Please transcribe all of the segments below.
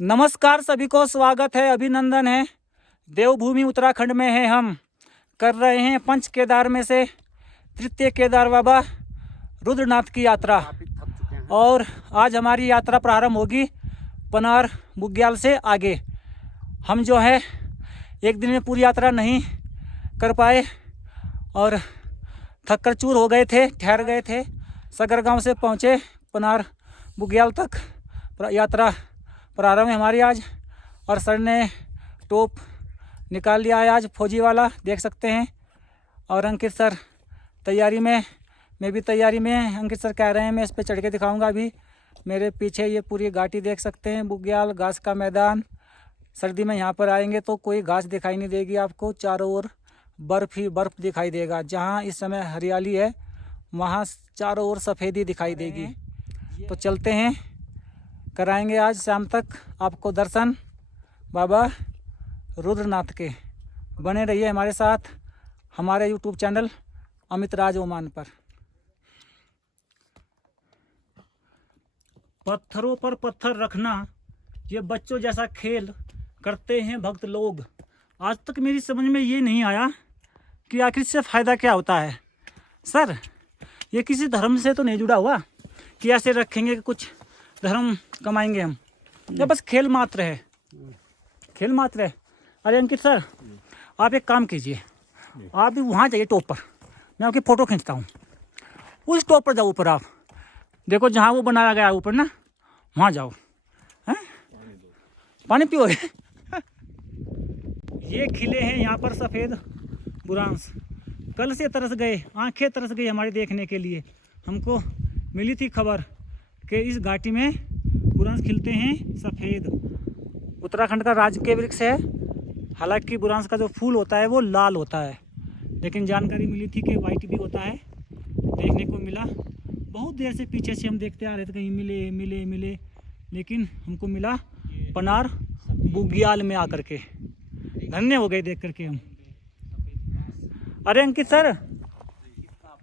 नमस्कार सभी को, स्वागत है, अभिनंदन है। देवभूमि उत्तराखंड में है। हम कर रहे हैं पंच केदार में से तृतीय केदार बाबा रुद्रनाथ की यात्रा। और आज हमारी यात्रा प्रारंभ होगी पनार बुग्याल से आगे। हम जो है एक दिन में पूरी यात्रा नहीं कर पाए और थक कर चूर हो गए थे, ठहर गए थे। सगर गांव से पहुँचे पनार बुग्याल तक। यात्रा प्रारंभ है हमारी आज। और सर ने टोप निकाल लिया है आज, फौजी वाला, देख सकते हैं। और अंकित सर तैयारी में, मैं भी तैयारी में। अंकित सर कह रहे हैं मैं इस पर चढ़ के दिखाऊंगा। अभी मेरे पीछे ये पूरी घाटी देख सकते हैं, बुग्याल घास का मैदान। सर्दी में यहाँ पर आएंगे तो कोई घास दिखाई नहीं देगी आपको, चारों ओर बर्फ़ ही बर्फ़ दिखाई देगा। जहाँ इस समय हरियाली है वहाँ चारों ओर सफ़ेदी दिखाई देगी। तो चलते हैं, कराएंगे आज शाम तक आपको दर्शन बाबा रुद्रनाथ के। बने रहिए हमारे साथ हमारे YouTube चैनल अमित राज ओमान पर। पत्थरों पर पत्थर रखना ये बच्चों जैसा खेल करते हैं भक्त लोग। आज तक मेरी समझ में ये नहीं आया कि आखिर इससे फ़ायदा क्या होता है। सर, ये किसी धर्म से तो नहीं जुड़ा हुआ कि ऐसे रखेंगे कि कुछ धर्म कमाएंगे हम? ये बस खेल मात्र है, खेल मात्र है। अरे अंकित सर, आप एक काम कीजिए, आप भी वहाँ जाइए टॉप पर, मैं आपकी फ़ोटो खींचता हूँ। उस टॉप पर जाओ, ऊपर आप देखो जहाँ वो बनाया गया है ऊपर ना, वहाँ जाओ। हैं, पानी पियो। ये खिले हैं यहाँ पर सफ़ेद बुरांस। कल से तरस गए, आंखें तरस गई हमारी देखने के लिए। हमको मिली थी खबर कि इस घाटी में बुरांस खिलते हैं सफ़ेद। उत्तराखंड का राजकीय वृक्ष है। हालांकि बुरांस का जो फूल होता है वो लाल होता है, लेकिन जानकारी मिली थी कि वाइट भी होता है, देखने को मिला। बहुत देर से पीछे से हम देखते आ रहे थे कहीं मिले मिले मिले, लेकिन हमको मिला पनार बुग्याल में आकर के। धन्य हो गए देख करके हम। अरे अंकित सर,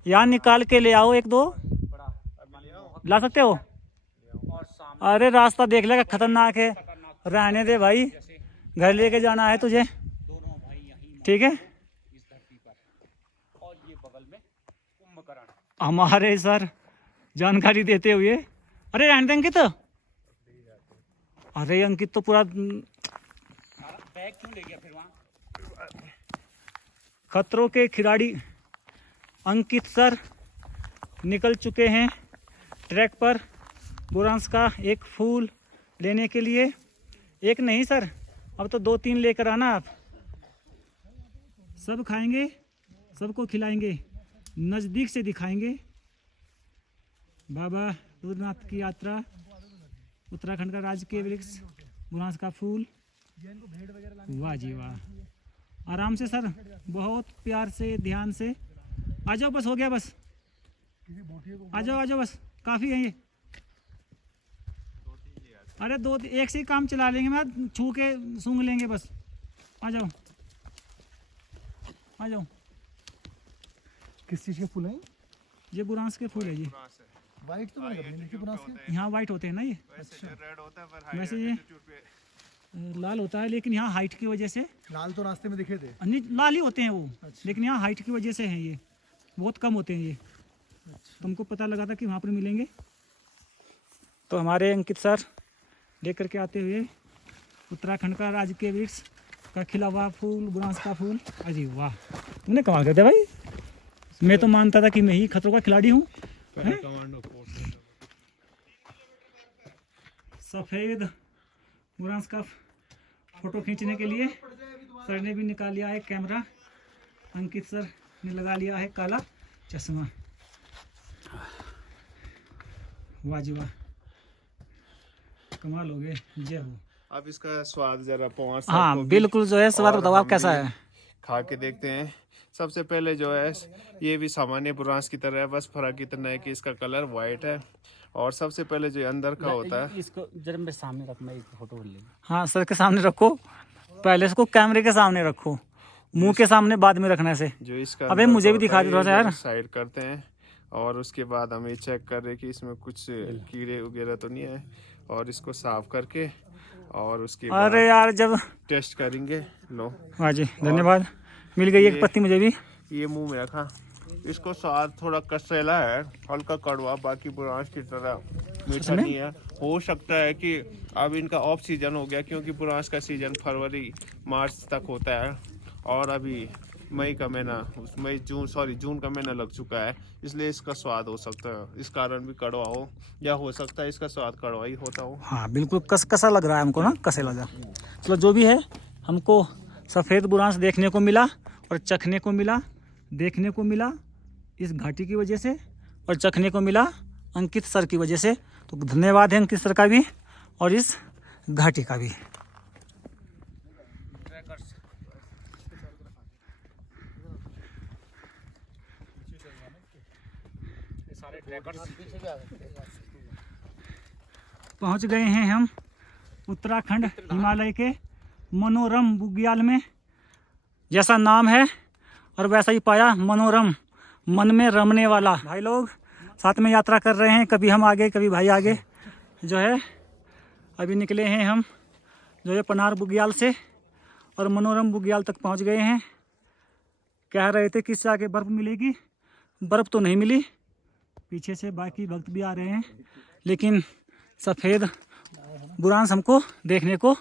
यहाँ निकाल के ले आओ, एक दो ला सकते हो? अरे रास्ता देख लेगा, खतरनाक है। रहने दे भाई, घर लेके जाना है तुझे, ठीक है? हमारे सर जानकारी देते हुए। अरे रहने दे अंकित। अरे अंकित तो पूरा बैग क्यों ले गया फिर वहाँ? खतरों के खिलाड़ी अंकित सर निकल चुके हैं ट्रैक पर बुरांस का एक फूल लेने के लिए। एक नहीं सर, अब तो 2-3 लेकर आना आप। सब खाएंगे, सबको खिलाएंगे, नज़दीक से दिखाएंगे बाबा रुद्रनाथ की यात्रा। उत्तराखंड का राजकीय वृक्ष बुरांस का फूल। वाह जी वाह। आराम से सर, बहुत प्यार से, ध्यान से। आ जाओ, बस हो गया, बस आ जाओ, आ जाओ, बस काफ़ी है ये। अरे दो एक से ही काम चला लेंगे, मैं छू के सूंघ लेंगे बस। आ जाओ, आ जाओ। किस चीज़ के फूल हैं? ये बुरांस के फूल है जी। वाइट तो नहीं बुरांस के? यहाँ वाइट होते हैं ना ये। अच्छा, रेड होता है पर वैसे ये लाल होता है, लेकिन यहाँ हाइट की वजह से। लाल तो रास्ते में दिखे थे। नहीं, लाल ही होते हैं वो। अच्छा। लेकिन यहाँ हाइट की वजह से हैं ये, बहुत कम होते हैं ये। अच्छा। तुमको पता लगा था कि वहाँ पर मिलेंगे, तो हमारे अंकित सर लेकर के आते हुए उत्तराखंड का राजकीय वृक्ष का खिला हुआ फूल, बुरांस का फूल। अजी वाह, तुमने कमाल कर दिया भाई। मैं तो मानता था कि मैं ही खतरों का खिलाड़ी हूँ। सफ़ेद बुरांस का फोटो खींचने के लिए सर ने भी निकाल लिया है कैमरा। अंकित सर ने लगा लिया है काला चश्मा। वाह जी वाह, कमाल हो गए, जय हो। अब इसका स्वाद जरा पहुँच। हाँ बिल्कुल, जो है स्वाद बताओ आप कैसा है? खा के देखते हैं। सबसे पहले जो है ये भी सामान्य बुरांस की तरह है, बस फर्क इतना है कि इसका कलर वाइट है। और सबसे पहले जो अंदर का होता है, इसको जरा मेरे सामने रख, मैं एक फोटो ले। हाँ सर के सामने रखो, पहले इसको कैमरे के सामने रखो, मुंह के सामने बाद में रखने से। जो इसका अबे मुझे भी दिखा दे थोड़ा सा यार। साइड करते हैं और उसके बाद हम ये चेक कर रहे कि इसमें कुछ कीड़े वगैरह तो नहीं है, और इसको साफ करके और उसके अरे बाद यार जब टेस्ट करेंगे। लो हाँ जी धन्यवाद, मिल गई एक ये- पत्ती मुझे भी। ये मुंह में रखा, इसको स्वाद थोड़ा कसैला है, हल्का कड़वा, बाकी बुरांश की तरह मीठा में? नहीं है। हो सकता है कि अब इनका ऑफ सीजन हो गया, क्योंकि बुरांश का सीजन फरवरी मार्च तक होता है और अभी मई का महीना, जून का महीना लग चुका है, इसलिए इसका स्वाद हो सकता है इस कारण भी कड़वा हो, या हो सकता है इसका स्वाद कड़वा ही होता हो। हाँ बिल्कुल कसा लग रहा है हमको ना, कसे लगा। चलो जो भी है, हमको सफ़ेद बुरांश देखने को मिला और चखने को मिला, देखने को मिला इस घाटी की वजह से, और चखने को मिला अंकित सर की वजह से। तो धन्यवाद है अंकित सर का भी और इस घाटी का भी। पहुंच गए हैं हम उत्तराखंड हिमालय के मनोरम बुग्याल में। जैसा नाम है और वैसा ही पाया, मनोरम, मन में रमने वाला। भाई लोग साथ में यात्रा कर रहे हैं, कभी हम आगे कभी भाई आगे जो है। अभी निकले हैं हम जो है पनार बुग्याल से और मनोरम बुग्याल तक पहुंच गए हैं। कह रहे थे कि इससे आगे बर्फ़ मिलेगी, बर्फ़ तो नहीं मिली। पीछे से बाकी भक्त भी आ रहे हैं, लेकिन सफ़ेद बुरांश हमको देखने को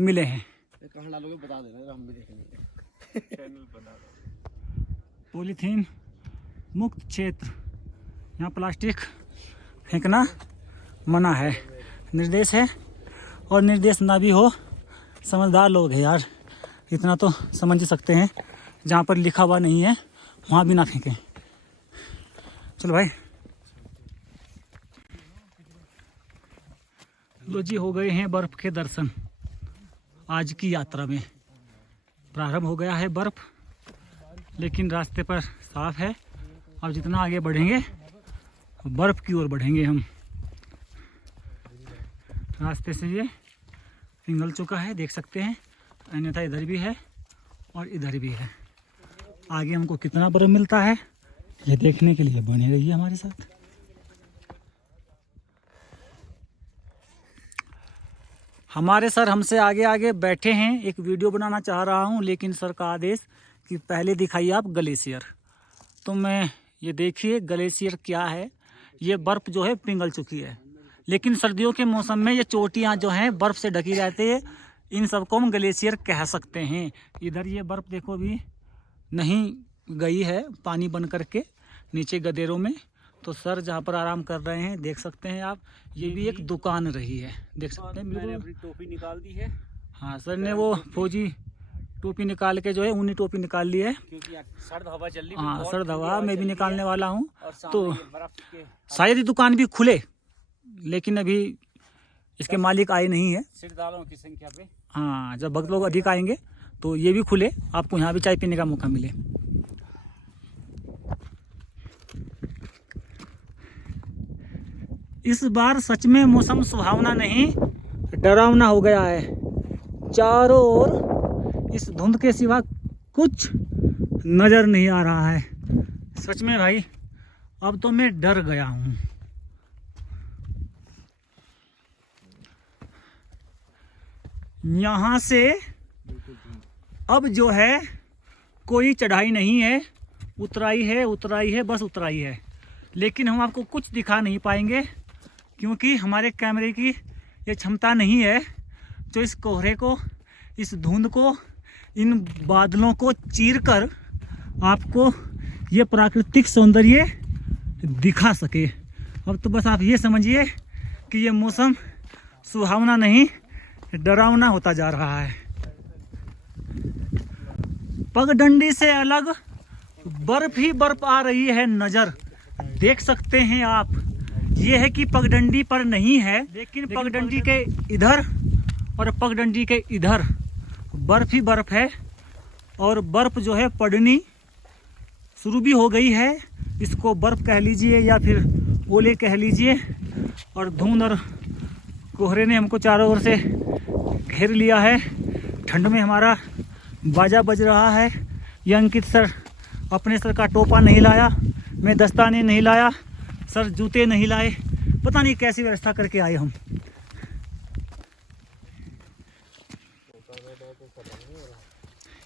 मिले हैं। पॉलीथीन मुक्त क्षेत्र, यहाँ प्लास्टिक फेंकना मना है, निर्देश है। और निर्देश ना भी हो, समझदार लोग हैं यार, इतना तो समझ ही सकते हैं, जहाँ पर लिखा हुआ नहीं है वहाँ भी ना फेंकें। चलो भाई, लो जी, हो गए हैं बर्फ़ के दर्शन। आज की यात्रा में प्रारंभ हो गया है बर्फ़, लेकिन रास्ते पर साफ है। अब जितना आगे बढ़ेंगे बर्फ़ की ओर बढ़ेंगे हम। रास्ते से ये पिघल चुका है, देख सकते हैं, अन्यथा इधर भी है और इधर भी है। आगे हमको कितना बर्फ़ मिलता है ये देखने के लिए बने रहिए हमारे साथ। हमारे सर हमसे आगे आगे बैठे हैं, एक वीडियो बनाना चाह रहा हूं, लेकिन सर का आदेश कि पहले दिखाइए आप ग्लेशियर। तो मैं ये देखिए ग्लेशियर क्या है, ये बर्फ़ जो है पिघल चुकी है, लेकिन सर्दियों के मौसम में ये चोटियां जो हैं बर्फ़ से ढकी रहती है, इन सबको हम ग्लेशियर कह सकते हैं। इधर ये बर्फ़ देखो भी नहीं गई है पानी बन करके नीचे गदेरों में। तो सर जहाँ पर आराम कर रहे हैं देख सकते हैं आप, ये भी एक दुकान रही है, देख सकते हैं। मैंने अपनी टोपी निकाल दी है, हाँ सर ने वो फौजी टोपी निकाल के जो है ऊनी टोपी निकाल ली है। क्योंकि सर्द हवा चल रही है। हाँ बहुत सर्द हवा मैं भी निकालने वाला हूँ, और सामने तो ये बर्फ के शायद ये दुकान भी खुले, लेकिन अभी इसके मालिक आए नहीं है। सिरदारों की संख्या पे हाँ जब भक्त लोग अधिक आएंगे तो ये भी खुले, आपको यहाँ भी चाय पीने का मौका मिले। इस बार सच में मौसम सुहावना नहीं, डरावना हो गया है। चारों ओर इस धुंध के सिवा कुछ नज़र नहीं आ रहा है। सच में भाई अब तो मैं डर गया हूँ। यहाँ से अब जो है कोई चढ़ाई नहीं है, उतराई है, बस उतराई है। लेकिन हम आपको कुछ दिखा नहीं पाएंगे, क्योंकि हमारे कैमरे की ये क्षमता नहीं है जो इस कोहरे को, इस धुंध को, इन बादलों को चीरकर आपको ये प्राकृतिक सौंदर्य दिखा सके। अब तो बस आप ये समझिए कि ये मौसम सुहावना नहीं, डरावना होता जा रहा है। पगडंडी से अलग बर्फ ही बर्फ आ रही है नजर, देख सकते हैं आप। ये है कि पगडंडी पर नहीं है, लेकिन पगडंडी के इधर और पगडंडी के इधर बर्फ ही बर्फ है। और बर्फ जो है पड़नी शुरू भी हो गई है, इसको बर्फ कह लीजिए या फिर ओले कह लीजिए। और धुंध और कोहरे ने हमको चारों ओर से घेर लिया है। ठंड में हमारा बाजा बज रहा है। ये अंकित सर अपने सर का टोपा नहीं लाया, मैं दस्ताने नहीं लाया, सर जूते नहीं लाए, पता नहीं कैसी व्यवस्था करके आए हम।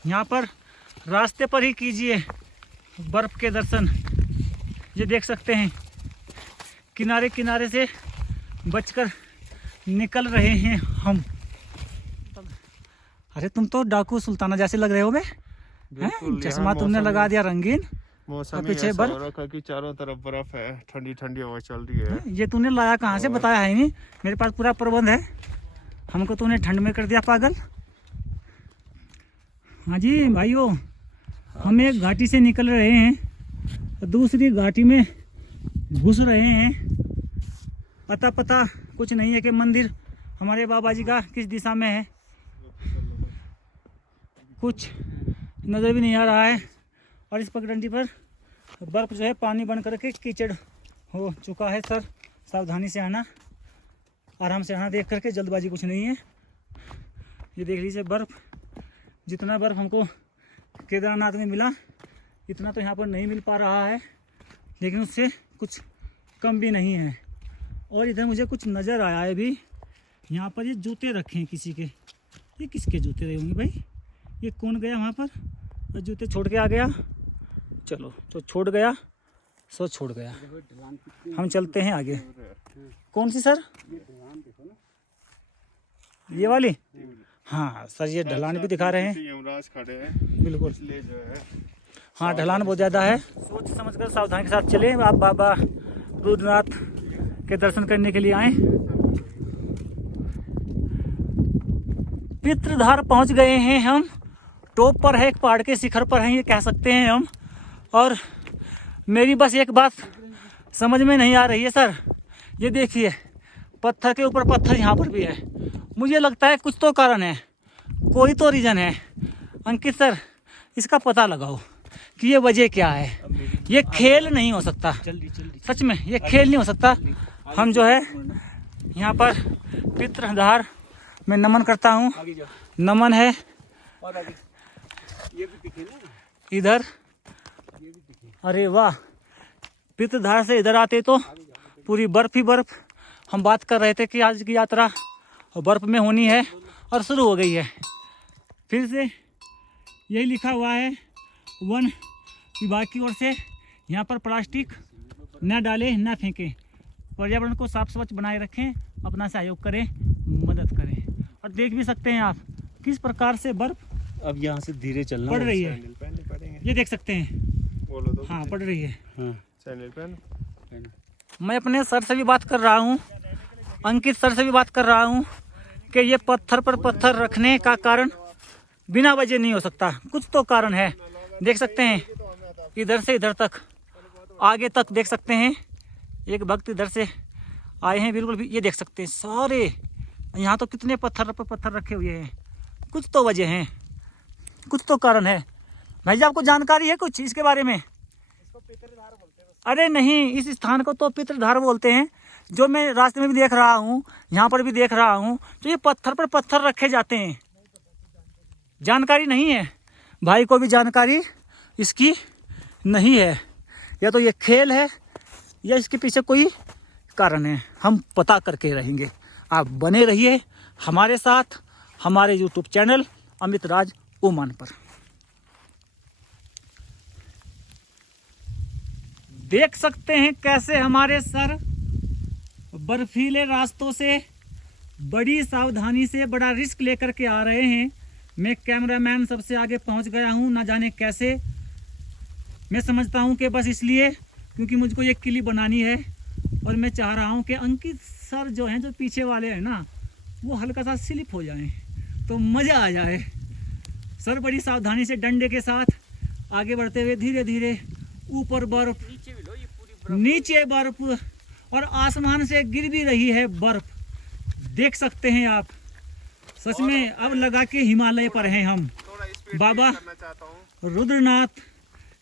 यहाँ पर रास्ते पर ही कीजिए बर्फ़ के दर्शन। ये देख सकते हैं किनारे किनारे से बचकर निकल रहे हैं हम। अरे तुम तो डाकू सुल्ताना जैसे लग रहे हो बे। हैं? चश्मा तुमने लगा दिया रंगीन। मौसम पीछे ऐसा बर्फ। हो रखा कि चारों तरफ बर्फ है, ठंडी ठंडी हवा चल रही है। ये तूने लाया कहाँ से, बताया है नहीं। मेरे पास पूरा प्रबंध है, हमको तूने ठंड में कर दिया पागल। हाँ जी भाइयों, हम एक घाटी से निकल रहे हैं, दूसरी घाटी में घुस रहे हैं। अता पता कुछ नहीं है कि मंदिर हमारे बाबा जी का किस दिशा में है, कुछ नज़र भी नहीं आ रहा है। और इस पगडंडी पर बर्फ़ जो है पानी बन करके कीचड़ हो चुका है। सर सावधानी से आना, आराम से आना, देख करके, जल्दबाजी कुछ नहीं है। ये देख लीजिए बर्फ़, जितना बर्फ़ हमको केदारनाथ में मिला इतना तो यहाँ पर नहीं मिल पा रहा है, लेकिन उससे कुछ कम भी नहीं है। और इधर मुझे कुछ नज़र आया है भी, यहाँ पर ये जूते रखे हैं किसी के। ये किसके जूते रहे होंगे भाई? ये कौन गया वहाँ पर और जूते छोड़ के आ गया? चलो जो छोड़ गया सो छोड़ गया, हम चलते हैं आगे। कौन सी सर? ये वाली? हाँ सर, ये ढलान भी दिखा रहे हैं। यमराज खड़े हैं बिल्कुल, इसलिए जो है हाँ ढलान बहुत ज़्यादा है। सोच समझकर सावधानी के साथ चलें। आप बाबा रुद्रनाथ के दर्शन करने के लिए आए। पितृधार पहुंच गए हैं हम। टॉप पर है, एक पहाड़ के शिखर पर हैं, ये कह सकते हैं हम। और मेरी बस एक बात समझ में नहीं आ रही है सर, ये देखिए पत्थर के ऊपर पत्थर यहाँ पर भी है। मुझे लगता है कुछ तो कारण है, कोई तो रीज़न है। अंकित सर, इसका पता लगाओ कि ये वजह क्या है। ये खेल नहीं हो सकता, सच में ये खेल नहीं हो सकता। हम जो है यहाँ पर पितृधार में नमन करता हूँ, नमन है इधर। अरे वाह, पितृधार से इधर आते तो पूरी बर्फ ही बर्फ। हम बात कर रहे थे कि आज की यात्रा बर्फ में होनी है और शुरू हो गई है। फिर से यही लिखा हुआ है वन विभाग की ओर से, यहाँ पर प्लास्टिक न डालें न फेंकें, पर्यावरण को साफ स्वच्छ बनाए रखें, अपना सहयोग करें, मदद करें। और देख भी सकते हैं आप किस प्रकार से बर्फ अब यहाँ से धीरे चलना पड़ रही है। सैंडल पहनने पड़ेंगे। ये देख सकते हैं, बोलो तो हाँ पड़ रही है। सैंडल पहनो। मैं अपने सर से भी बात कर रहा हूँ, अंकित सर से भी बात कर रहा हूँ कि ये पत्थर पर पत्थर रखने का कारण बिना वजह नहीं हो सकता, कुछ तो कारण है। देख सकते हैं इधर से इधर तक, आगे तक देख सकते हैं। एक भक्त इधर से आए हैं, बिल्कुल भी ये देख सकते हैं सारे। यहाँ तो कितने पत्थर पर पत्थर रखे हुए हैं, कुछ तो वजह है, कुछ तो कारण है। भाई जी आपको जानकारी है कुछ इसके बारे में? अरे नहीं, इस स्थान को तो पितृधार बोलते हैं। जो मैं रास्ते में भी देख रहा हूँ, यहाँ पर भी देख रहा हूँ, तो ये पत्थर पर पत्थर रखे जाते हैं। जानकारी नहीं है भाई को भी, जानकारी इसकी नहीं है। या तो ये खेल है या इसके पीछे कोई कारण है, हम पता करके रहेंगे। आप बने रहिए हमारे साथ, हमारे यूट्यूब चैनल अमित राज ओमान पर। देख सकते हैं कैसे हमारे सर बर्फीले रास्तों से बड़ी सावधानी से बड़ा रिस्क लेकर के आ रहे हैं। मैं कैमरामैन सबसे आगे पहुंच गया हूं, ना जाने कैसे। मैं समझता हूं कि बस इसलिए क्योंकि मुझको ये क्लिप बनानी है और मैं चाह रहा हूं कि अंकित सर जो हैं, जो पीछे वाले हैं ना, वो हल्का सा स्लिप हो जाएं तो मज़ा आ जाए। सर बड़ी सावधानी से डंडे के साथ आगे बढ़ते हुए धीरे धीरे, ऊपर बर्फ, नीचे बर्फ और आसमान से गिर भी रही है बर्फ। देख सकते हैं आप, सच में अब लगा के हिमालय पर हैं हम। बाबा रुद्रनाथ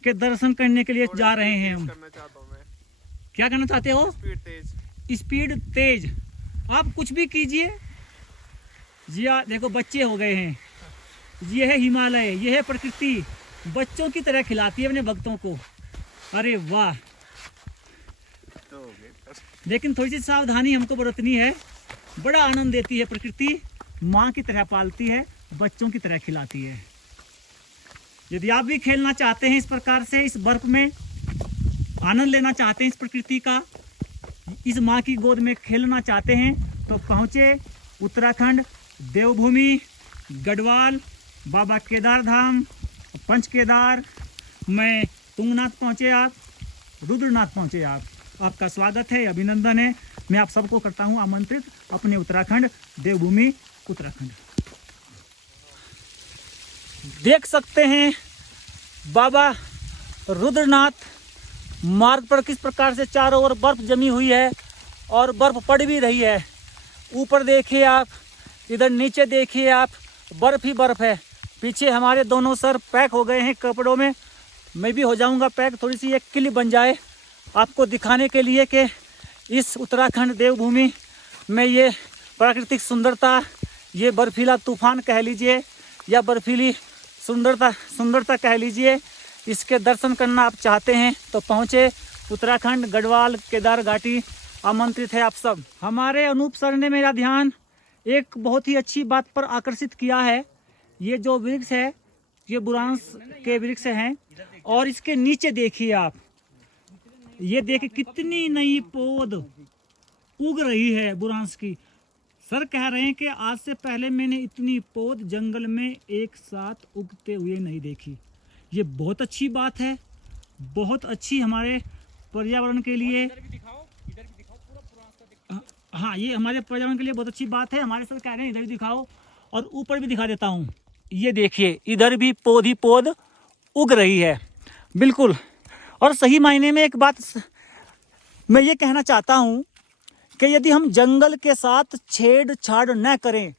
के दर्शन करने के लिए जा रहे हैं हम। क्या करना चाहते हो? स्पीड तेज। आप कुछ भी कीजिए जी। देखो बच्चे हो गए हैं, ये है हिमालय, ये है प्रकृति, बच्चों की तरह खिलाती है अपने भक्तों को। अरे वाह, लेकिन थोड़ी सी सावधानी हमको बरतनी है। बड़ा आनंद देती है प्रकृति, माँ की तरह पालती है, बच्चों की तरह खिलाती है। यदि आप भी खेलना चाहते हैं इस प्रकार से, इस बर्फ में आनंद लेना चाहते हैं इस प्रकृति का, इस माँ की गोद में खेलना चाहते हैं, तो पहुँचे उत्तराखंड देवभूमि गढ़वाल, बाबा केदार धाम, पंच केदार में तुंगनाथ पहुँचे आप, रुद्रनाथ पहुँचे आप। आपका स्वागत है, अभिनंदन है। मैं आप सबको करता हूँ आमंत्रित अपने उत्तराखंड देवभूमि उत्तराखंड। देख सकते हैं बाबा रुद्रनाथ मार्ग पर किस प्रकार से चारों ओर बर्फ जमी हुई है और बर्फ पड़ भी रही है। ऊपर देखिए आप, इधर नीचे देखिए आप, बर्फ ही बर्फ है। पीछे हमारे दोनों सर पैक हो गए हैं कपड़ों में, मैं भी हो जाऊंगा पैक, थोड़ी सी एक क्लिप बन जाए आपको दिखाने के लिए कि इस उत्तराखंड देवभूमि में ये प्राकृतिक सुंदरता, ये बर्फीला तूफान कह लीजिए या बर्फीली सुंदरता कह लीजिए, इसके दर्शन करना आप चाहते हैं तो पहुँचे उत्तराखंड गढ़वाल केदार घाटी। आमंत्रित है आप सब। हमारे अनूप सर ने मेरा ध्यान एक बहुत ही अच्छी बात पर आकर्षित किया है। ये जो वृक्ष है ये बुरांस के वृक्ष हैं और इसके नीचे देखिए आप, ये देखिए कितनी नई पौध उग रही है बुरांस की। सर कह रहे हैं कि आज से पहले मैंने इतनी पौध जंगल में एक साथ उगते हुए नहीं देखी। ये बहुत अच्छी बात है, बहुत अच्छी हमारे पर्यावरण के लिए। हाँ, ये हमारे पर्यावरण के लिए बहुत अच्छी बात है। हमारे सर कह रहे हैं इधर भी दिखाओ और ऊपर भी दिखा देता हूँ। ये देखिए इधर भी पौध ही पौध उग रही है, बिल्कुल। और सही मायने में एक बात मैं ये कहना चाहता हूँ कि यदि हम जंगल के साथ छेड़छाड़ न करें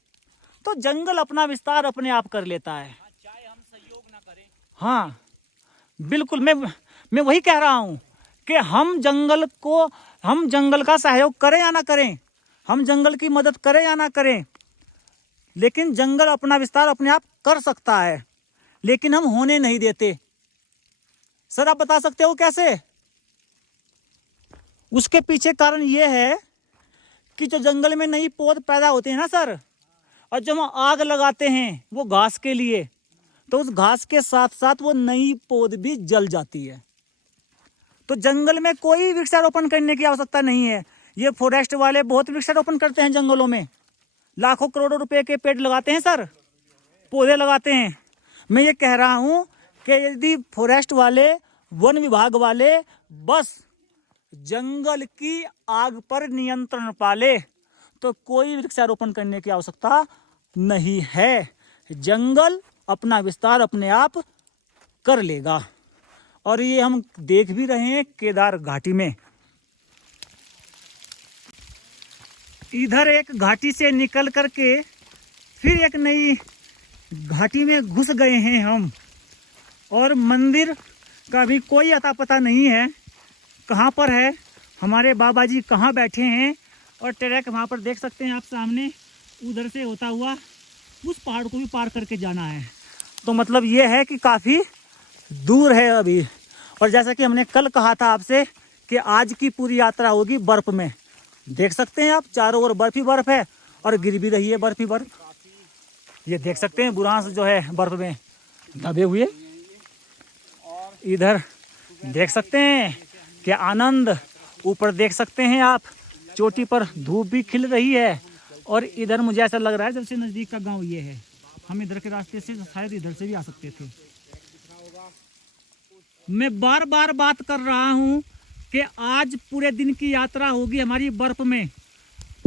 तो जंगल अपना विस्तार अपने आप कर लेता है, चाहे हम सहयोग ना करें। हाँ बिल्कुल, मैं वही कह रहा हूँ कि हम जंगल का सहयोग करें या ना करें, हम जंगल की मदद करें या ना करें, लेकिन जंगल अपना विस्तार अपने आप कर सकता है, लेकिन हम होने नहीं देते। सर आप बता सकते हो कैसे? उसके पीछे कारण ये है कि जो जंगल में नई पौध पैदा होते हैं ना सर, और जब हम आग लगाते हैं वो घास के लिए, तो उस घास के साथ साथ वो नई पौध भी जल जाती है। तो जंगल में कोई वृक्षारोपण करने की आवश्यकता नहीं है। ये फॉरेस्ट वाले बहुत वृक्षारोपण करते हैं जंगलों में, लाखों करोड़ों रुपए के पेड़ लगाते हैं सर, पौधे लगाते हैं। मैं ये कह रहा हूँ कि यदि फॉरेस्ट वाले, वन विभाग वाले बस जंगल की आग पर नियंत्रण पाले तो कोई वृक्षारोपण करने की आवश्यकता नहीं है। जंगल अपना विस्तार अपने आप कर लेगा। और ये हम देख भी रहे हैं केदार घाटी में। इधर एक घाटी से निकल करके फिर एक नई घाटी में घुस गए हैं हम, और मंदिर का भी कोई अता पता नहीं है कहाँ पर है, हमारे बाबा जी कहाँ बैठे हैं। और ट्रैक वहाँ पर देख सकते हैं आप सामने, उधर से होता हुआ उस पहाड़ को भी पार करके जाना है। तो मतलब ये है कि काफ़ी दूर है अभी। और जैसा कि हमने कल कहा था आपसे कि आज की पूरी यात्रा होगी बर्फ़ में। देख सकते हैं आप चारों ओर बर्फ ही बर्फ है और गिर भी रही है बर्फ ही बर्फ। ये देख सकते हैं बुरांस जो है बर्फ में दबे हुए। इधर देख सकते हैं क्या आनंद। ऊपर देख सकते हैं आप चोटी पर धूप भी खिल रही है। और इधर मुझे ऐसा लग रहा है जैसे नज़दीक का गांव ये है। हम इधर के रास्ते से शायद इधर से भी आ सकते थे। मैं बार बार बात कर रहा हूँ कि आज पूरे दिन की यात्रा होगी हमारी बर्फ में।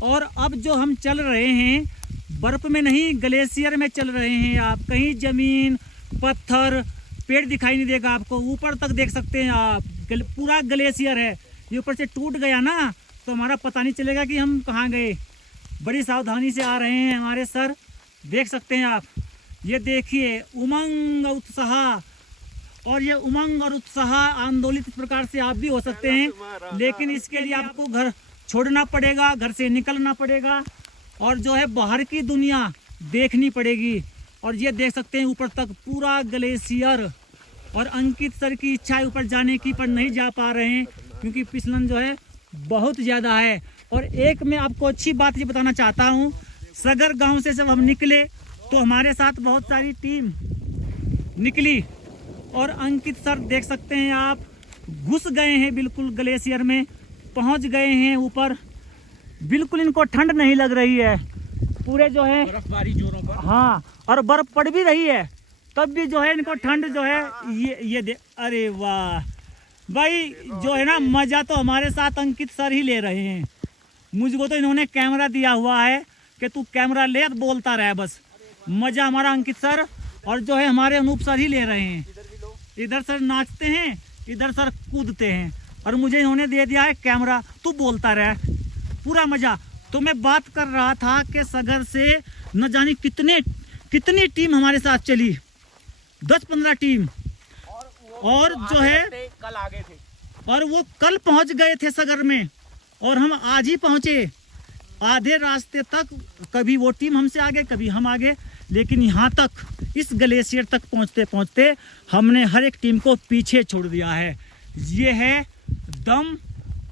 और अब जो हम चल रहे हैं बर्फ में नहीं, ग्लेशियर में चल रहे हैं आप। कहीं ज़मीन, पत्थर, पेड़ दिखाई नहीं देगा आपको। ऊपर तक देख सकते हैं आप, पूरा ग्लेशियर है। ये ऊपर से टूट गया ना तो हमारा पता नहीं चलेगा कि हम कहाँ गए। बड़ी सावधानी से आ रहे हैं हमारे सर, देख सकते हैं आप। ये देखिए उमंग उत्साह, और ये उमंग और उत्साह आंदोलित इस प्रकार से आप भी हो सकते हैं, लेकिन इसके लिए आपको घर छोड़ना पड़ेगा, घर से निकलना पड़ेगा और जो है बाहर की दुनिया देखनी पड़ेगी। और ये देख सकते हैं ऊपर तक पूरा ग्लेशियर। और अंकित सर की इच्छा है ऊपर जाने की, पर नहीं जा पा रहे हैं क्योंकि फिसलन जो है बहुत ज़्यादा है। और एक मैं आपको अच्छी बात ये बताना चाहता हूँ, सगर गांव से जब हम निकले तो हमारे साथ बहुत सारी टीम निकली और अंकित सर देख सकते हैं आप, घुस गए हैं बिल्कुल ग्लेशियर में, पहुंच गए हैं ऊपर। बिल्कुल इनको ठंड नहीं लग रही है, पूरे जो है बर्फबारी जोरों पर। हाँ, और बर्फ पड़ भी रही है तब भी जो है इनको ठंड जो है ये दे। अरे वाह भाई, जो है ना मजा तो हमारे साथ अंकित सर ही ले रहे हैं। मुझको तो इन्होंने कैमरा दिया हुआ है कि तू कैमरा ले और बोलता रहे बस। मजा हमारा अंकित सर और जो है हमारे अनूप सर ही ले रहे हैं। इधर सर नाचते हैं, इधर सर कूदते हैं, और मुझे इन्होंने दे दिया है कैमरा, तू बोलता रहे, पूरा मजा। तो मैं बात कर रहा था कि सगर से न जाने कितनी टीम हमारे साथ चली, 10-15 टीम, और जो है कल आगे थे, और वो कल पहुंच गए थे सगर में, और हम आज ही पहुंचे। आधे रास्ते तक कभी वो टीम हमसे आगे, कभी हम आगे, लेकिन यहाँ तक इस ग्लेशियर तक पहुंचते पहुंचते हमने हर एक टीम को पीछे छोड़ दिया है। ये है दम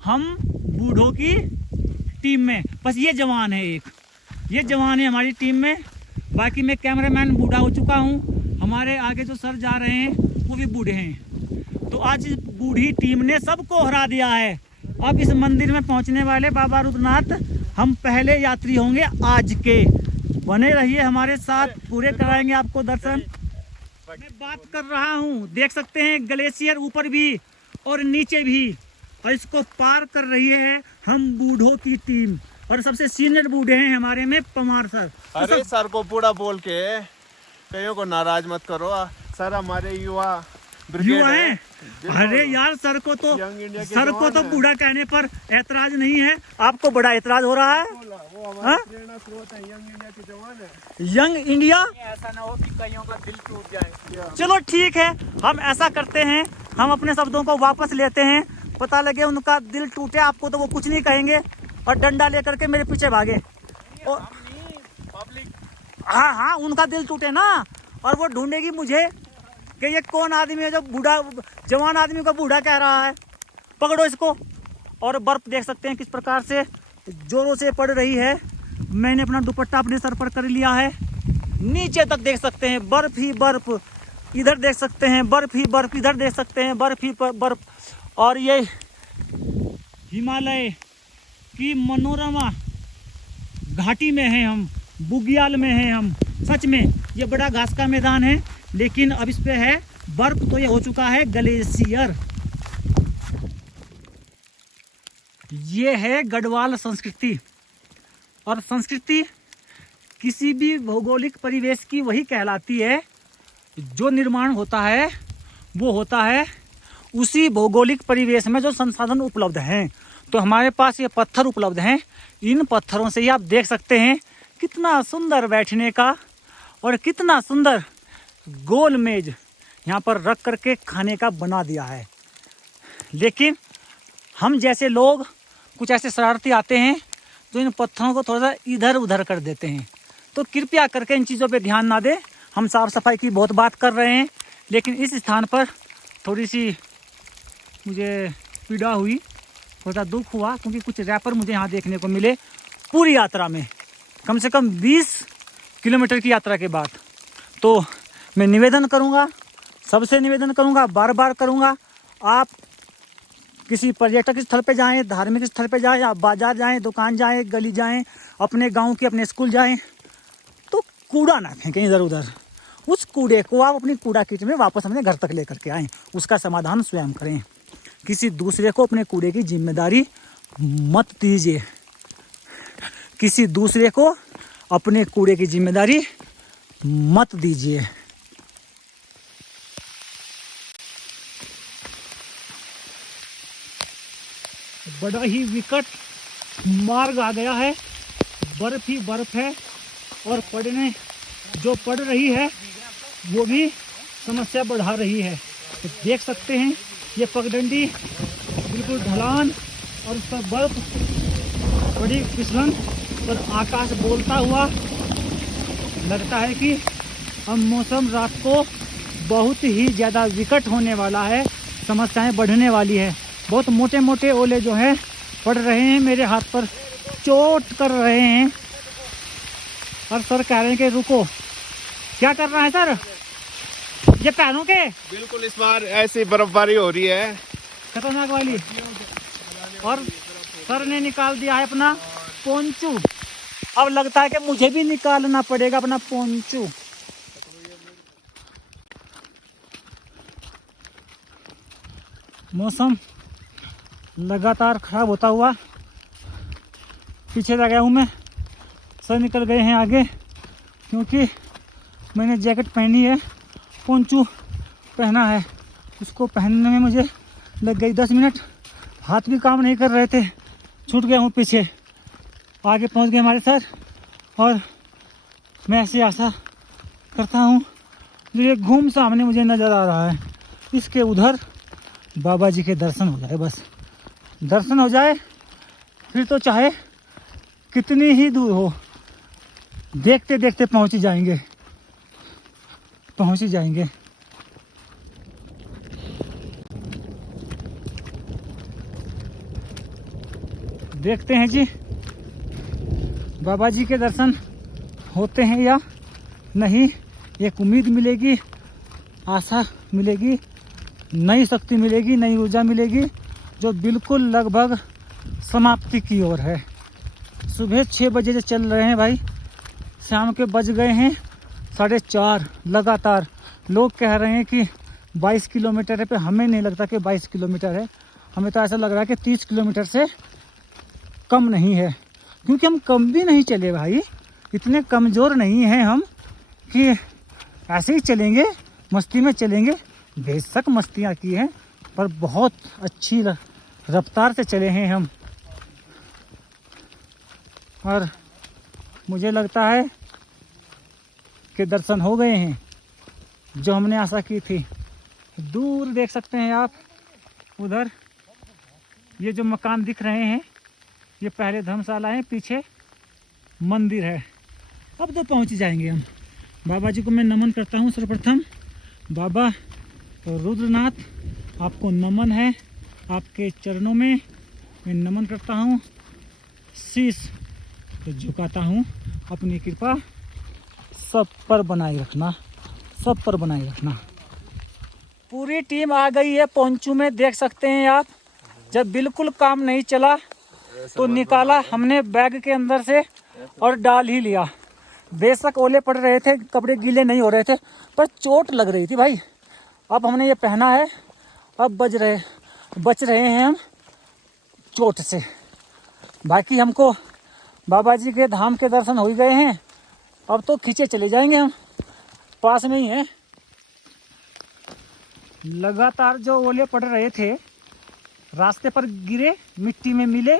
हम बूढ़ों की टीम में। बस ये जवान है, ये जवान है हमारी टीम में। बाकी मैं कैमरामैन बूढ़ा हो चुका हूँ, हमारे आगे जो सर जा रहे हैं वो भी बूढ़े हैं। तो आज बूढ़ी टीम ने सबको हरा दिया है। अब इस मंदिर में पहुंचने वाले बाबा रुद्रनाथ हम पहले यात्री होंगे आज के। बने रहिए हमारे साथ, पूरे कराएंगे आपको दर्शन। मैं बात कर रहा हूँ, देख सकते हैं ग्लेशियर ऊपर भी और नीचे भी, और इसको पार कर रही है हम बूढ़ों की टीम। और सबसे सीनियर बूढ़े हैं हमारे में पमार सर। अरे सर को पूरा बोल के कईयों को नाराज मत करो। सर हमारे युवा हैं। अरे यार सर को तो यंग इंडिया के सर को तो जवान बूढ़ा कहने पर ऐतराज नहीं है, आपको बड़ा ऐतराज हो रहा है। वो हमारे प्रेरणा स्रोत है, यंग इंडिया के जवान है। यंग इंडिया, ऐसा ना हो कि कईयों का दिल टूट जाए। चलो ठीक है, हम ऐसा करते हैं, हम अपने शब्दों को वापस लेते हैं। पता लगे उनका दिल टूटे आपको तो वो कुछ नहीं कहेंगे और डंडा लेकर के मेरे पीछे भागे। और हाँ हाँ, उनका दिल टूटे ना, और वो ढूंढेगी मुझे कि ये कौन आदमी है जो बूढ़ा जवान आदमी को बूढ़ा कह रहा है। पकड़ो इसको। और बर्फ देख सकते हैं किस प्रकार से जोरों से पड़ रही है। मैंने अपना दुपट्टा अपने सर पर कर लिया है। नीचे तक देख सकते हैं बर्फ ही बर्फ, इधर देख सकते हैं बर्फ ही बर्फ, इधर देख सकते हैं बर्फ ही बर्फ। और ये हिमालय की मनोरमा घाटी में है हम, बुग्याल में है हम। सच में ये बड़ा घास का मैदान है, लेकिन अब इस पे है बर्फ, तो ये हो चुका है ग्लेशियर। ये है गढ़वाल संस्कृति। और संस्कृति किसी भी भौगोलिक परिवेश की वही कहलाती है, जो निर्माण होता है वो होता है उसी भौगोलिक परिवेश में जो संसाधन उपलब्ध हैं। तो हमारे पास ये पत्थर उपलब्ध हैं, इन पत्थरों से ही आप देख सकते हैं कितना सुंदर बैठने का और कितना सुंदर गोल मेज यहाँ पर रख करके खाने का बना दिया है। लेकिन हम जैसे लोग कुछ ऐसे शरारती आते हैं जो इन पत्थरों को थोड़ा सा इधर उधर कर देते हैं। तो कृपया करके इन चीज़ों पे ध्यान ना दें। हम साफ़ सफाई की बहुत बात कर रहे हैं, लेकिन इस स्थान पर थोड़ी सी मुझे पीड़ा हुई, थोड़ा दुख हुआ, क्योंकि कुछ रैपर मुझे यहाँ देखने को मिले पूरी यात्रा में, कम से कम 20 किलोमीटर की यात्रा के बाद। तो मैं निवेदन करूँगा, सबसे निवेदन करूँगा, बार बार करूँगा, आप किसी पर्यटक स्थल पे जाएं, धार्मिक स्थल पे जाएं, आप बाजार जाएं, दुकान जाएं, गली जाएं, अपने गांव के अपने स्कूल जाएं, तो कूड़ा ना फेंकें इधर उधर। उस कूड़े को आप अपनी कूड़ा किट में वापस अपने घर तक लेकर के आएँ, उसका समाधान स्वयं करें। किसी दूसरे को अपने कूड़े की जिम्मेदारी मत दीजिए। किसी दूसरे को अपने कूड़े की जिम्मेदारी मत दीजिए। बड़ा ही विकट मार्ग आ गया है, बर्फ ही बर्फ है, और पड़ रही है वो भी समस्या बढ़ा रही है। तो देख सकते हैं ये पगडंडी बिल्कुल ढलान, और उस पर बर्फ, बड़ी फिसलन, और आकाश बोलता हुआ लगता है कि अब मौसम रात को बहुत ही ज़्यादा विकट होने वाला है, समस्याएं बढ़ने वाली है। बहुत मोटे मोटे ओले जो हैं पड़ रहे हैं, मेरे हाथ पर चोट कर रहे हैं। और सर कह रहे हैं कि रुको। क्या कर रहा है सर? ये पैरों के बिल्कुल इस बार ऐसी बर्फबारी हो रही है खतरनाक वाली। और सर ने निकाल दिया है अपना पोंचू। अब लगता है कि मुझे भी निकालना पड़ेगा अपना पोंचू। मौसम लगातार खराब होता हुआ पीछे रह गया हूँ मैं। सर निकल गए हैं आगे क्योंकि मैंने जैकेट पहनी है, पोंचू पहना है। उसको पहनने में मुझे लग गई 10 मिनट। हाथ भी काम नहीं कर रहे थे, छूट गया हूँ पीछे। आगे पहुँच गए हमारे सर और मैं ऐसी आशा करता हूँ जो ये घूम सामने मुझे नज़र आ रहा है इसके उधर बाबा जी के दर्शन हो जाए। बस दर्शन हो जाए फिर तो चाहे कितनी ही दूर हो, देखते देखते पहुँच ही जाएंगे, पहुँच ही जाएंगे। देखते हैं जी बाबा जी के दर्शन होते हैं या नहीं। एक उम्मीद मिलेगी, आशा मिलेगी, नई शक्ति मिलेगी, नई ऊर्जा मिलेगी जो बिल्कुल लगभग समाप्ति की ओर है। सुबह 6 बजे से चल रहे हैं भाई, शाम के बज गए हैं 4:30। लगातार लोग कह रहे हैं कि 22 किलोमीटर है, पे हमें नहीं लगता कि 22 किलोमीटर है। हमें तो ऐसा लग रहा है कि 30 किलोमीटर से कम नहीं है, क्योंकि हम कम भी नहीं चले भाई। इतने कमज़ोर नहीं हैं हम कि ऐसे ही चलेंगे, मस्ती में चलेंगे। बेशक मस्तियाँ की हैं पर बहुत अच्छी रफ्तार से चले हैं हम। और मुझे लगता है कि दर्शन हो गए हैं जो हमने आशा की थी। दूर देख सकते हैं आप, उधर ये जो मकान दिख रहे हैं ये पहले धर्मशाला है, पीछे मंदिर है। अब तो पहुंच ही जाएंगे हम। बाबा जी को मैं नमन करता हूं। सर्वप्रथम बाबा रुद्रनाथ, आपको नमन है, आपके चरणों में मैं नमन करता हूं, शीश तो झुकाता हूं। अपनी कृपा सब पर बनाए रखना, सब पर बनाए रखना। पूरी टीम आ गई है पोंचू में, देख सकते हैं आप। जब बिल्कुल काम नहीं चला तो निकाला हमने बैग के अंदर से और डाल ही लिया। बेशक ओले पड़ रहे थे, कपड़े गीले नहीं हो रहे थे, पर चोट लग रही थी भाई। अब हमने ये पहना है, अब बच रहे हैं हम चोट से। बाकी हमको बाबा जी के धाम के दर्शन हो ही गए हैं, अब तो खींचे चले जाएंगे हम, पास में ही हैं। लगातार जो ओले पड़ रहे थे रास्ते पर गिरे, मिट्टी में मिले,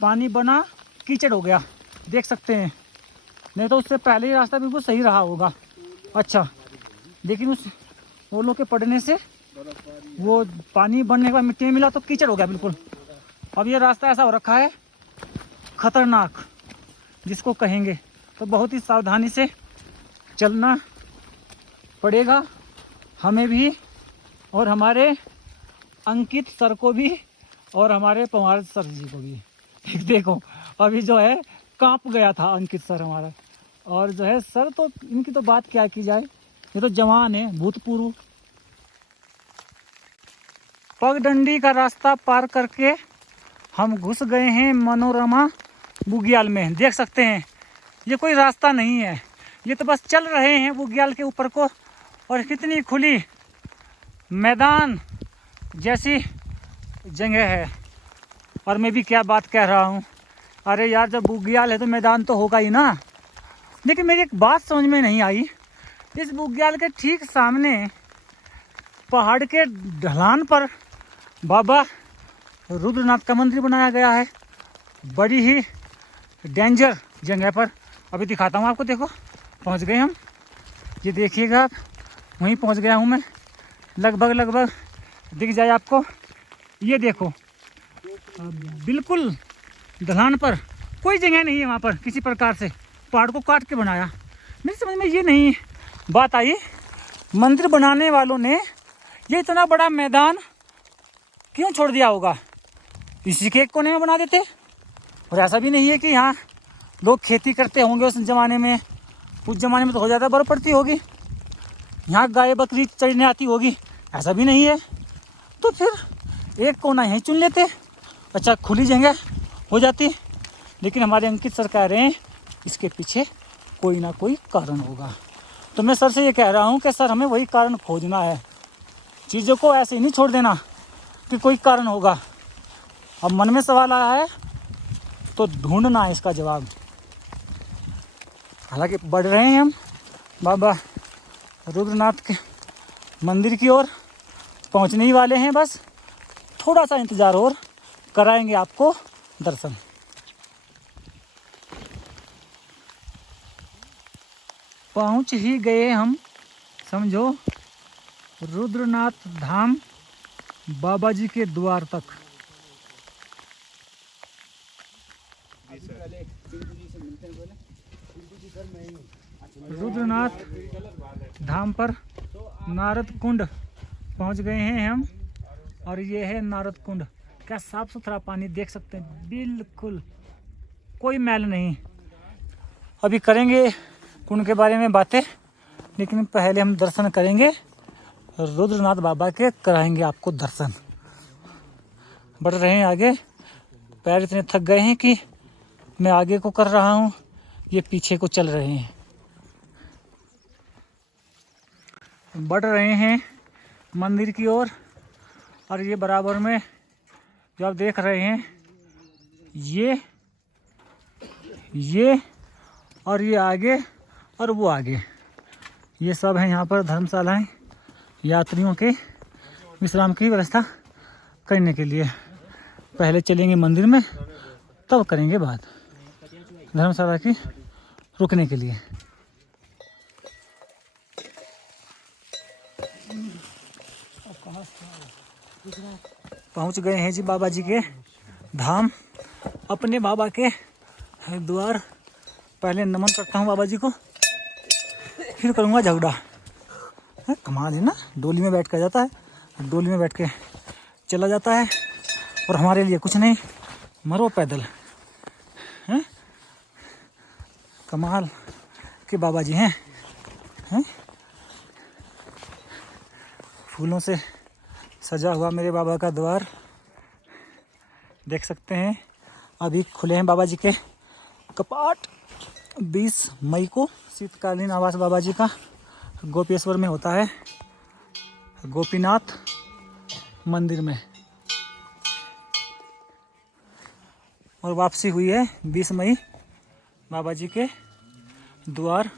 पानी बना, कीचड़ हो गया, देख सकते हैं। नहीं तो उससे पहले ही रास्ता बिल्कुल सही रहा होगा। अच्छा, लेकिन उस ओलों के पड़ने से वो पानी बढ़ने के बाद मिट्टी में मिला तो कीचड़ हो गया बिल्कुल। अब ये रास्ता ऐसा हो रखा है खतरनाक जिसको कहेंगे, तो बहुत ही सावधानी से चलना पड़ेगा हमें भी और हमारे अंकित सर को भी और हमारे पवार सर जी को भी। देखो अभी जो है कांप गया था अंकित सर हमारा, और जो है सर तो इनकी तो बात क्या की जाए, ये तो जवान है, भूतपूर्व। पगडंडी का रास्ता पार करके हम घुस गए हैं मनोरमा बुग्याल में। देख सकते हैं ये कोई रास्ता नहीं है, ये तो बस चल रहे हैं बुग्याल के ऊपर को। और कितनी खुली मैदान जैसी जगह है। और मैं भी क्या बात कह रहा हूँ, अरे यार जब बुग्याल है तो मैदान तो होगा ही ना। लेकिन मेरी एक बात समझ में नहीं आई, इस बुग्याल के ठीक सामने पहाड़ के ढलान पर बाबा रुद्रनाथ का मंदिर बनाया गया है, बड़ी ही डेंजर जगह पर। अभी दिखाता हूँ आपको, देखो पहुँच गए हम, ये देखिएगा आप, वहीं पहुँच गया हूँ मैं। लगभग दिख जाए आपको, ये देखो बिल्कुल ढलान पर, कोई जगह नहीं है वहाँ पर किसी प्रकार से, पहाड़ को काट के बनाया। मेरी समझ में ये नहीं बात आई, मंदिर बनाने वालों ने ये इतना बड़ा मैदान क्यों छोड़ दिया होगा, इसी के एक कोने में बना देते। और ऐसा भी नहीं है कि यहाँ लोग खेती करते होंगे उस ज़माने में, उस ज़माने में तो हो जाता बर्फ़ पड़ती होगी। यहाँ गाय बकरी चढ़ने आती होगी, ऐसा भी नहीं है। तो फिर एक कोना यहीं चुन लेते, अच्छा खुली जगह हो जाती। लेकिन हमारे अंकित सर कह रहे हैं इसके पीछे कोई ना कोई कारण होगा। तो मैं सर से ये कह रहा हूँ कि सर हमें वही कारण खोजना है, चीज़ों को ऐसे ही नहीं छोड़ देना कि कोई कारण होगा। अब मन में सवाल आया है तो ढूंढना है इसका जवाब। हालांकि बढ़ रहे हैं हम बाबा रुद्रनाथ के मंदिर की ओर, पहुंचने ही वाले हैं, बस थोड़ा सा इंतज़ार और कराएंगे आपको दर्शन। पहुंच ही गए हम, समझो, रुद्रनाथ धाम बाबा जी के द्वार तक। रुद्रनाथ धाम पर नारद कुंड पहुंच गए हैं हम, और ये है नारद कुंड। क्या साफ सुथरा पानी देख सकते हैं, बिल्कुल कोई मैल नहीं। अभी करेंगे कुंड के बारे में बातें, लेकिन पहले हम दर्शन करेंगे रुद्रनाथ बाबा के, कराएंगे आपको दर्शन। बढ़ रहे हैं आगे, पैर इतने थक गए हैं कि मैं आगे को कर रहा हूँ, ये पीछे को चल रहे हैं। बढ़ रहे हैं मंदिर की ओर, और ये बराबर में जो आप देख रहे हैं ये और ये आगे और वो आगे, ये सब है यहाँ पर धर्मशालाएं, यात्रियों के विश्राम की व्यवस्था करने के लिए। पहले चलेंगे मंदिर में, तब करेंगे बात धर्मशाला की रुकने के लिए। पहुंच गए हैं जी बाबा जी के धाम, अपने बाबा के द्वार। पहले नमन करता हूँ बाबा जी को, फिर करूँगा झगड़ा। कमाल है ना, डोली में बैठ कर जाता है, डोली में बैठ के चला जाता है, और हमारे लिए कुछ नहीं, मरो पैदल। हैं, कमाल के बाबा जी हैं। फूलों से सजा हुआ मेरे बाबा का द्वार देख सकते हैं। अभी खुले हैं बाबा जी के कपाट। 20 मई को शीतकालीन आवास बाबा जी का गोपेश्वर में होता है, गोपीनाथ मंदिर में, और वापसी हुई है 20 मई बाबा जी के द्वार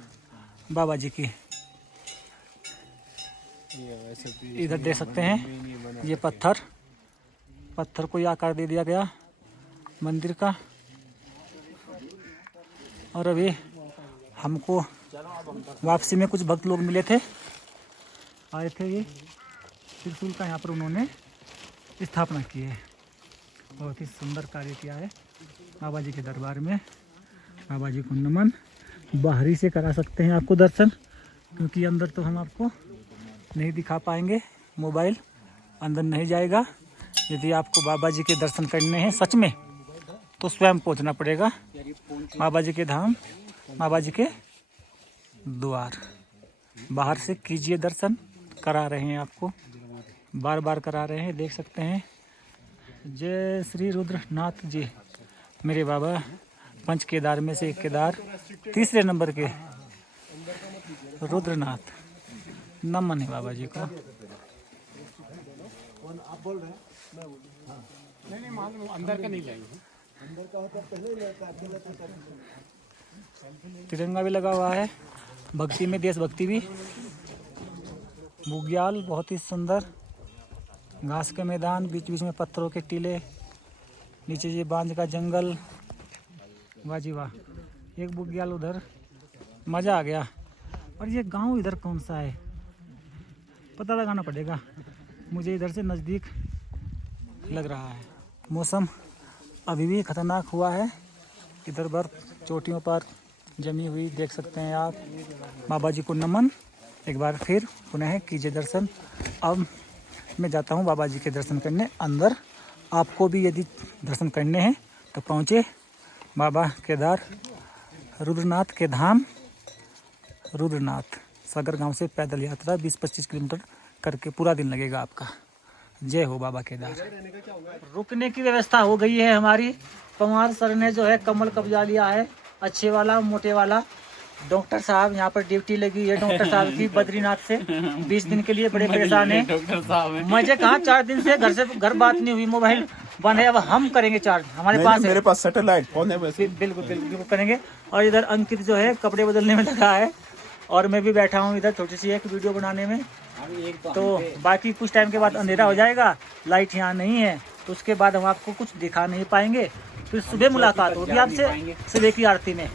बाबा जी की। इधर देख सकते हैं ये पत्थर को ये आकार दे दिया गया मंदिर का। और अभी हमको वापसी में कुछ भक्त लोग मिले थे, आए थे, ये त्रिशूल का यहाँ पर उन्होंने स्थापना की है। बहुत ही सुंदर कार्य किया है बाबा जी के दरबार में। बाबा जी को नमन। बाहरी से करा सकते हैं आपको दर्शन, क्योंकि अंदर तो हम आपको नहीं दिखा पाएंगे, मोबाइल अंदर नहीं जाएगा। यदि आपको बाबा जी के दर्शन करने हैं सच में, तो स्वयं पहुंचना पड़ेगा बाबा जी के धाम, बाबा जी के द्वार। बाहर से कीजिए दर्शन, करा रहे हैं आपको, बार बार करा रहे हैं, देख सकते हैं। जय श्री रुद्रनाथ जी, मेरे बाबा पंच केदार में से एक केदार, तीसरे नंबर के रुद्रनाथ। नमन है बाबा जी को। अंदर का नहीं जाएंगे। तिरंगा भी लगा हुआ है, भक्ति में देशभक्ति भी। बुग्याल बहुत ही सुंदर, घास के मैदान, बीच बीच में पत्थरों के टीले, नीचे ये बांझ का जंगल। वाह जी वाह, एक बुग्याल उधर, मज़ा आ गया। और ये गांव इधर कौन सा है पता लगाना पड़ेगा, मुझे इधर से नज़दीक लग रहा है। मौसम अभी भी खतरनाक हुआ है, इधर बर्फ चोटियों पर जमी हुई देख सकते हैं आप। बाबा जी को नमन, एक बार फिर पुनः कीजिए दर्शन। अब मैं जाता हूँ बाबा जी के दर्शन करने अंदर। आपको भी यदि दर्शन करने हैं तो पहुँचे बाबा केदार रुद्रनाथ के धाम, रुद्रनाथ सागर गांव से पैदल यात्रा 20-25 किलोमीटर करके पूरा दिन लगेगा आपका। जय हो बाबा केदार। रुकने की व्यवस्था हो गई है हमारी। पवार सर ने जो है कमल कब्जा लिया है, अच्छे वाला मोटे वाला। डॉक्टर साहब यहाँ पर ड्यूटी लगी है डॉक्टर साहब की बद्रीनाथ से 20 दिन के लिए बड़े परेशान है डॉक्टर साहब। मुझे कहा 4 दिन से घर बात नहीं हुई, मोबाइल बंद है। अब हम करेंगे चार्ज, हमारे पास मेरे पास सैटेलाइट फोन है वैसे। बिल्कुल बिल्कुल करेंगे। और इधर अंकित जो है कपड़े बदलने में लगा है और मैं भी बैठा हूँ इधर छोटी सी एक वीडियो बनाने में। तो बाकी कुछ टाइम के बाद अंधेरा हो जाएगा, लाइट यहाँ नहीं है, तो उसके बाद हम आपको कुछ दिखा नहीं पाएंगे। फिर सुबह मुलाकात होगी आपसे सुबह की आरती में।